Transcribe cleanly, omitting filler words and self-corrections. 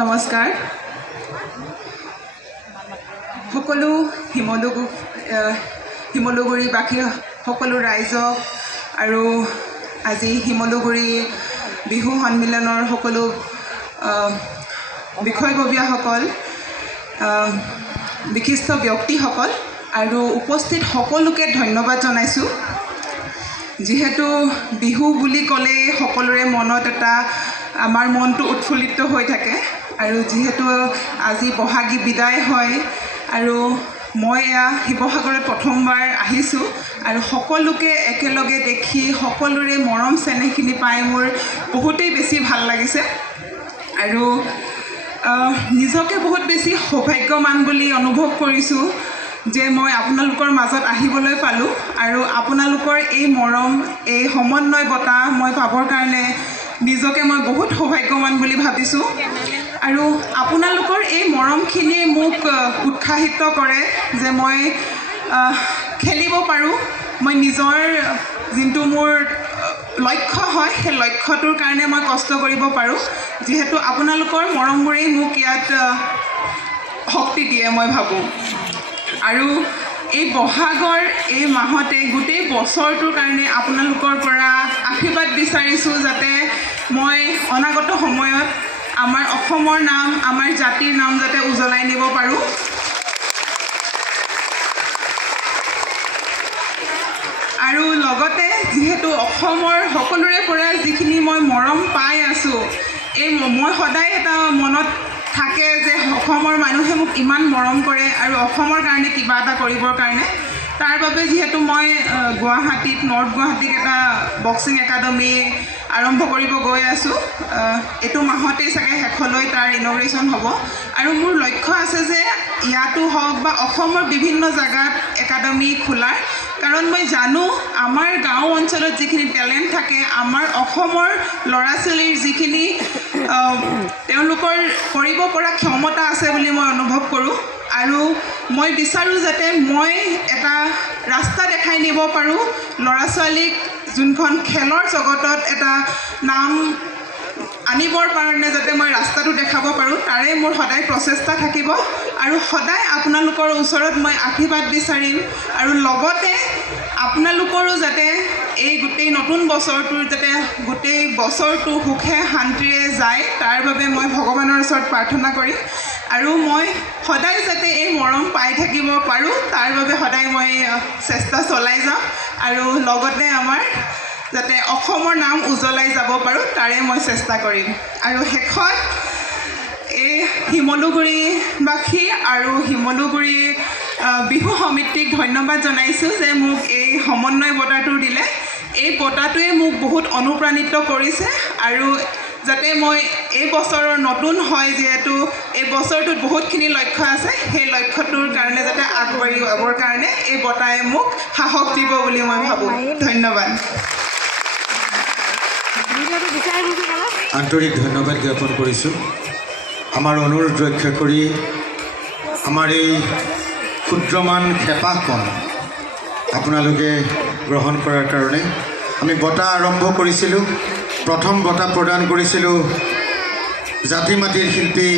নমস্কাৰ সকলো শিমলুগুৰিবাসী সকলো ৰাইজক আৰু আজি শিমলুগুৰি বিহু সন্মিলনৰ সকলো বিষয়ববীয়াসকল বিশিষ্ট ব্যক্তিসকল আৰু উপস্থিত সকলোকে ধন্যবাদ জনাইছোঁ। যিহেতু বিহু বুলি ক'লে সকলোৰে মনত আমাৰ মনটো উৎফুল্লিত হৈ থাকে আৰু যিহেতু আজি বহাগী বিদায় হয় আৰু মই এয়া শিৱসাগৰত প্ৰথমবাৰ আহিছোঁ আৰু সকলোকে একেলগে দেখি সকলোৰে মৰম চেনেহখিনি পাই মোৰ বহুতেই বেছি ভাল লাগিছে আৰু নিজকে বহুত বেছি সৌভাগ্যৱান বুলি অনুভৱ কৰিছোঁ যে মই আপোনালোকৰ মাজত আহিবলৈ পালোঁ আৰু আপোনালোকৰ এই মৰম এই সমন্বয় বঁটা মই পাবৰ কাৰণে নিজকে মই বহুত সৌভাগ্যৱান বুলি ভাবিছোঁ আৰু আপোনালোকৰ এই মৰমখিনিয়ে মোক উৎসাহিত কৰে যে মই খেলিব পাৰোঁ। মই নিজৰ যোনটো মোৰ লক্ষ্য হয় সেই লক্ষ্যটোৰ কাৰণে মই কষ্ট কৰিব পাৰোঁ। যিহেতু আপোনালোকৰ মৰমবোৰেই মোক ইয়াত শক্তি দিয়ে মই ভাবোঁ আৰু এই বহাগৰ এই মাহতে গোটেই বছৰটোৰ কাৰণে আপোনালোকৰ পৰা আশীৰ্বাদ বিচাৰিছোঁ যাতে মই অনাগত সময়ত আমাৰ অসমৰ নাম আমাৰ জাতিৰ নাম যাতে উজ্বলাই নিব পাৰোঁ আৰু লগতে যিহেতু অসমৰ সকলোৰে পৰা যিখিনি মই মৰম পাই আছোঁ এই মই সদায় এটা মনত থাকে যে অসমৰ মানুহে মোক ইমান মৰম কৰে আৰু অসমৰ কাৰণে কিবা এটা কৰিবৰ কাৰণে তাৰ বাবে যিহেতু মই গুৱাহাটীত নৰ্থ গুৱাহাটীত এটা বক্সিং একাডেমি আৰম্ভ কৰিব গৈ আছোঁ। এইটো মাহতেই চাগে শেষলৈ তাৰ ইনগ্ৰেশ্যন হ'ব আৰু মোৰ লক্ষ্য আছে যে ইয়াতো হওক বা অসমৰ বিভিন্ন জেগাত একাডেমি খোলাৰ কাৰণ মই জানো আমাৰ গাঁও অঞ্চলত যিখিনি টেলেণ্ট থাকে আমাৰ অসমৰ ল'ৰা ছোৱালীৰ যিখিনি তেওঁলোকৰ কৰিব পৰা ক্ষমতা আছে বুলি মই অনুভৱ কৰোঁ আৰু মই বিচাৰোঁ যাতে মই এটা ৰাস্তা দেখাই নিব পাৰোঁ ল'ৰা ছোৱালীক যোনখন খেলৰ জগতত এটা নাম আনিবৰ কাৰণে যাতে মই ৰাস্তাটো দেখাব পাৰোঁ তাৰে মোৰ সদায় প্ৰচেষ্টা থাকিব আৰু সদায় আপোনালোকৰ ওচৰত মই আশীৰ্বাদ বিচাৰিম আৰু লগতে আপোনালোকৰো যাতে এই গোটেই নতুন বছৰটোৰ যাতে গোটেই বছৰটো সুখে শান্তিৰে যায় তাৰ বাবে মই ভগৱানৰ ওচৰত প্ৰাৰ্থনা কৰিম আৰু মই সদায় যাতে এই মৰম পাই থাকিব পাৰোঁ তাৰ বাবে সদায় মই চেষ্টা চলাই যাম আৰু লগতে আমাৰ যাতে অসমৰ নাম উজ্বলাই যাব পাৰোঁ তাৰে মই চেষ্টা কৰিম আৰু শেষত এই শিমলুগুৰিবাসী আৰু শিমলুগুৰি বিহু সমিতিক ধন্যবাদ জনাইছোঁ যে মোক এই সমন্বয় বঁটাটো দিলে। এই বঁটাটোৱে মোক বহুত অনুপ্ৰাণিত কৰিছে আৰু যাতে মই এই বছৰৰ নতুন হয় যিহেতু এই বছৰটোত বহুতখিনি লক্ষ্য আছে সেই লক্ষ্যটোৰ কাৰণে যাতে আগবাঢ়ি যাবৰ কাৰণে এই বঁটাই মোক সাহস দিব বুলি মই ভাবোঁ। ধন্যবাদ। আন্তৰিক ধন্যবাদ জ্ঞাপন কৰিছোঁ। আমাৰ অনুৰোধ ৰক্ষা কৰি আমাৰ এই ক্ষুদ্ৰমান হেঁপাহকণ আপোনালোকে গ্ৰহণ কৰাৰ কাৰণে আমি বঁটা আৰম্ভ কৰিছিলোঁ। প্ৰথম বঁটা প্ৰদান কৰিছিলোঁ জাতি মাটিৰ শিল্পী